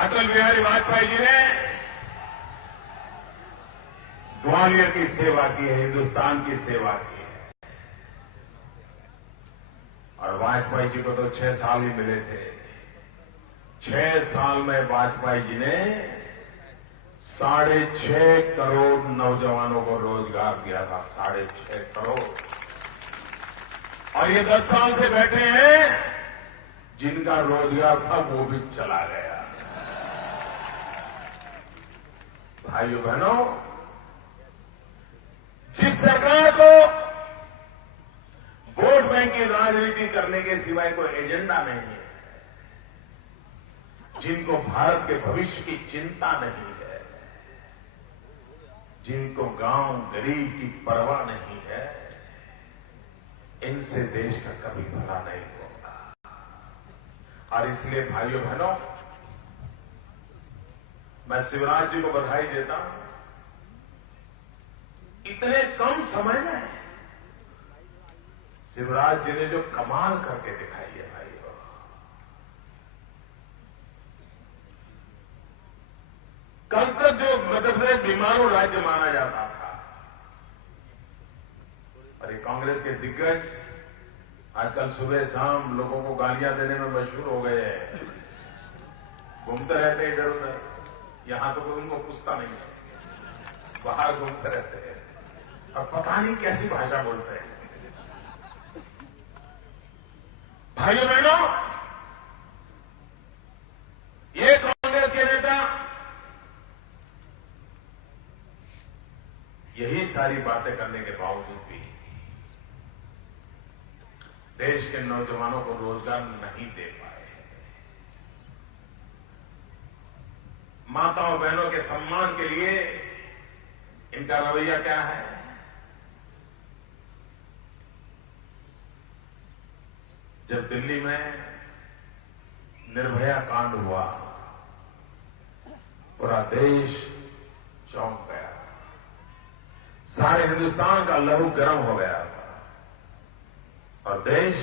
अटल बिहारी वाजपेयी जी ने ग्वालियर की सेवा की है, हिंदुस्तान की सेवा की है। और वाजपेयी जी को तो 6 साल ही मिले थे। 6 साल में वाजपेयी जी ने 6.5 करोड़ नौजवानों को रोजगार दिया था। 6.5 करोड़। और ये 10 साल से बैठे हैं, जिनका रोजगार था वो भी चला गया। भाइयों बहनों, जिस सरकार को वोट बैंक की राजनीति करने के सिवाय कोई एजेंडा नहीं है, जिनको भारत के भविष्य की चिंता नहीं है, जिनको गांव गरीब की परवाह नहीं है, इनसे देश का कभी भला नहीं होगा। और इसलिए भाइयों बहनों, मैं शिवराज जी को बधाई देता हूं। इतने कम समय में शिवराज जी ने जो कमाल करके दिखाई है भाइयों, कल तक जो मध्य प्रदेश बीमारू राज्य माना जाता था, और ये कांग्रेस के दिग्गज आजकल सुबह शाम लोगों को गालियां देने में मशहूर हो गए हैं। घूमते रहते इधर उधर, यहां तो कोई उनको पूछता नहीं है, बाहर घूमते रहते हैं और पता नहीं कैसी भाषा बोलते हैं। भाइयों बहनों, ये कांग्रेस के नेता यही सारी बातें करने के बावजूद भी देश के नौजवानों को रोजगार नहीं दे पाए। माताओं बहनों के सम्मान के लिए इनका रवैया क्या है? जब दिल्ली में निर्भया कांड हुआ, पूरा देश चौंक गया, सारे हिंदुस्तान का लहू गर्म हो गया था और देश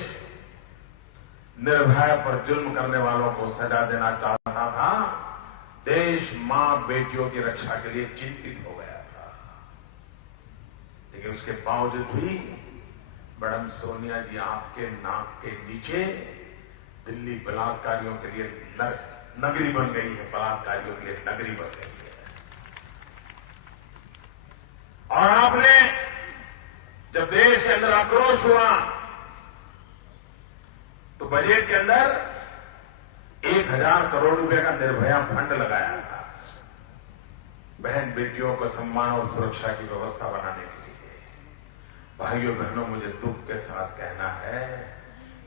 निर्भया पर जुल्म करने वालों को सजा देना चाहता था। देश मां बेटियों की रक्षा के लिए चिंतित हो गया था। लेकिन उसके बावजूद भी मैडम सोनिया जी आपके नाक के नीचे दिल्ली बलात्कारियों के लिए नगरी बन गई है, बलात्कारियों के लिए नगरी बन गई है। और आपने जब देश के अंदर आक्रोश हुआ तो बजट के अंदर 1000 करोड़ रुपए का निर्भया फंड लगाया था, बहन बेटियों को सम्मान और सुरक्षा की व्यवस्था बनाने के लिए। भाइयों बहनों, मुझे दुख के साथ कहना है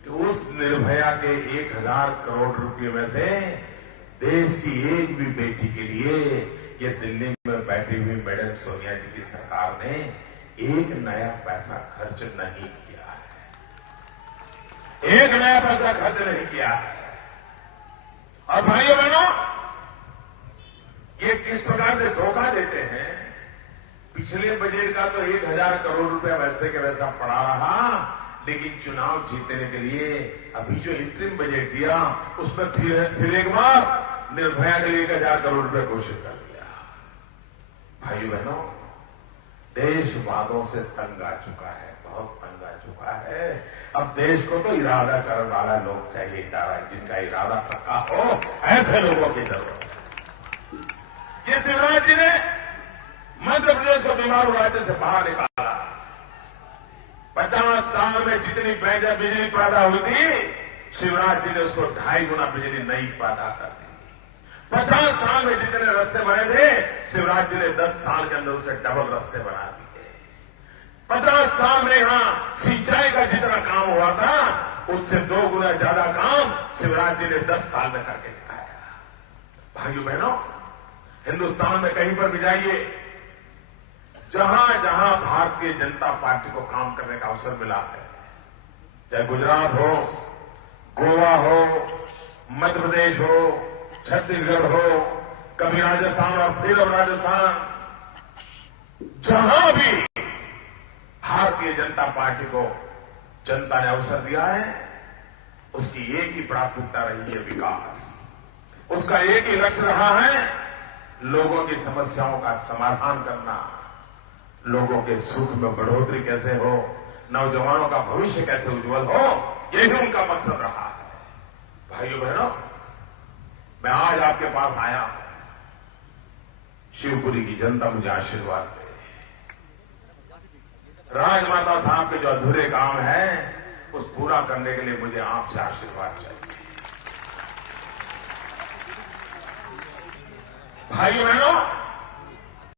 कि उस निर्भया के 1000 करोड़ रुपए में से देश की एक भी बेटी के लिए ये दिल्ली में बैठी हुई मैडम सोनिया जी की सरकार ने एक नया पैसा खर्च नहीं किया है। एक नया पैसा खर्च नहीं किया है। और भाइयों बहनों, ये किस प्रकार से धोखा देते हैं। पिछले बजट का तो 1000 करोड़ रुपया वैसे के वैसा पड़ा रहा, लेकिन चुनाव जीतने के लिए अभी जो इंतरिम बजट दिया उसमें फिर एक बार निर्भया के लिए 1000 करोड़ रुपए घोषित कर दिया। भाइयों बहनों, देश वादों से तंग आ चुका है, बहुत तंग आ चुका है। अब देश को तो इरादा करने वाला लोग चाहिए, जिनका इरादा पक्का हो, ऐसे लोगों की जरूरत है। ये शिवराज जी ने मध्य प्रदेश को बीमारू राज्य से बाहर निकाला। 50 साल में जितनी बिजली पैदा हुई थी, शिवराज जी ने उसको 2.5 गुना बिजली नई पैदा कर दी। 50 साल में जितने रास्ते बने थे, शिवराज जी ने 10 साल के अंदर उसे डबल रास्ते बना दिए। 50 साल में यहां सिंचाई का जितना काम हुआ था, उससे 2 गुना ज्यादा काम शिवराज जी ने 10 साल में करके दिखाया। भाइयों बहनों, हिंदुस्तान में कहीं पर भी जाइए, जहां जहां भारतीय जनता पार्टी को काम करने का अवसर मिला है, चाहे गुजरात हो, गोवा हो, मध्य प्रदेश हो, छत्तीसगढ़ हो, कभी राजस्थान और फिर अब राजस्थान, जहां भी भारतीय जनता पार्टी को जनता ने अवसर दिया है, उसकी एक ही प्राथमिकता रही है विकास। उसका एक ही लक्ष्य रहा है, लोगों की समस्याओं का समाधान करना, लोगों के सुख में बढ़ोतरी कैसे हो, नौजवानों का भविष्य कैसे उज्जवल हो, यही उनका मकसद रहा है। भाइयों बहनों, मैं आज आपके पास आया हूं, शिवपुरी की जनता मुझे आशीर्वाद दे। राजमाता साहब के जो अधूरे काम हैं, उस पूरा करने के लिए मुझे आपसे आशीर्वाद चाहिए। भाइयों बहनों,